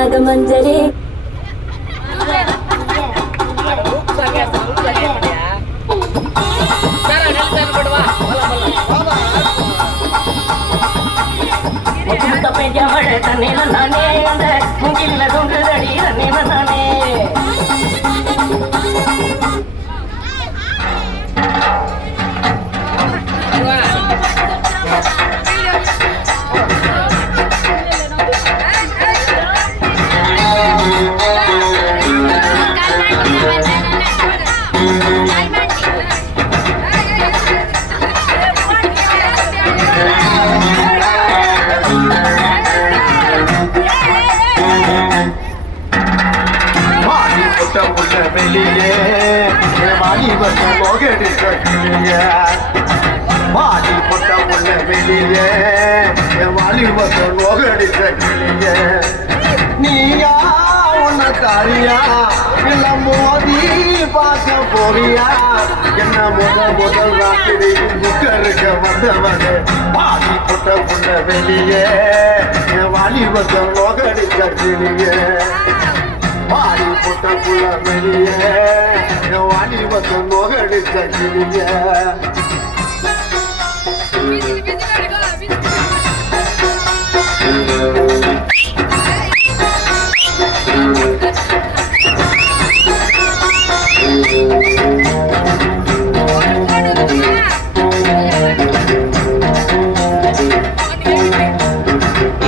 நாகமஞ்சரே நானே அந்த முகில்ல தொங்குதடி நானே வெளியே வாலிபத்த மோகடிய பாடி பொட்ட உள்ள வெளியே வாலிபத்த மோகடிய நீயா உன்ன தாரியா இல்ல மோதி பார்க்க போறியா என்ன முதல் ராத்திரி புக்கருக்க வந்தவனே பாடி பொட்ட உள்ள வெளியே வாலிபத்த மோகடிய பாடி போட்ட புள்ள வெளியே வாடி வந்த மோகடி தக்கிலிய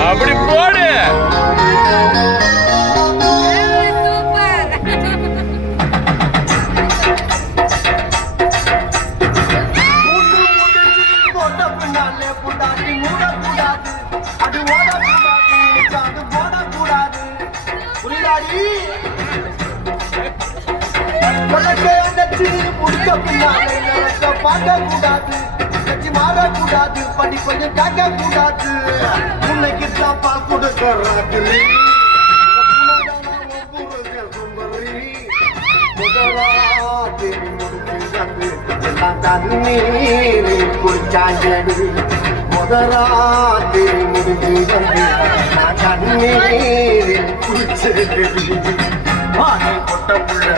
அப்படி போடு. மாறக்கூடாது படிப்பையும் கேட்க கூடாது உன்னைக்கு தாப்பா கொடுக்கறாங்க தண்ணீரை குடிச்சாங்கடி முதராத்திரி முடிஞ்சு வந்து கண்ணீரை குடிச்சடி பானை கொட்ட புள்ள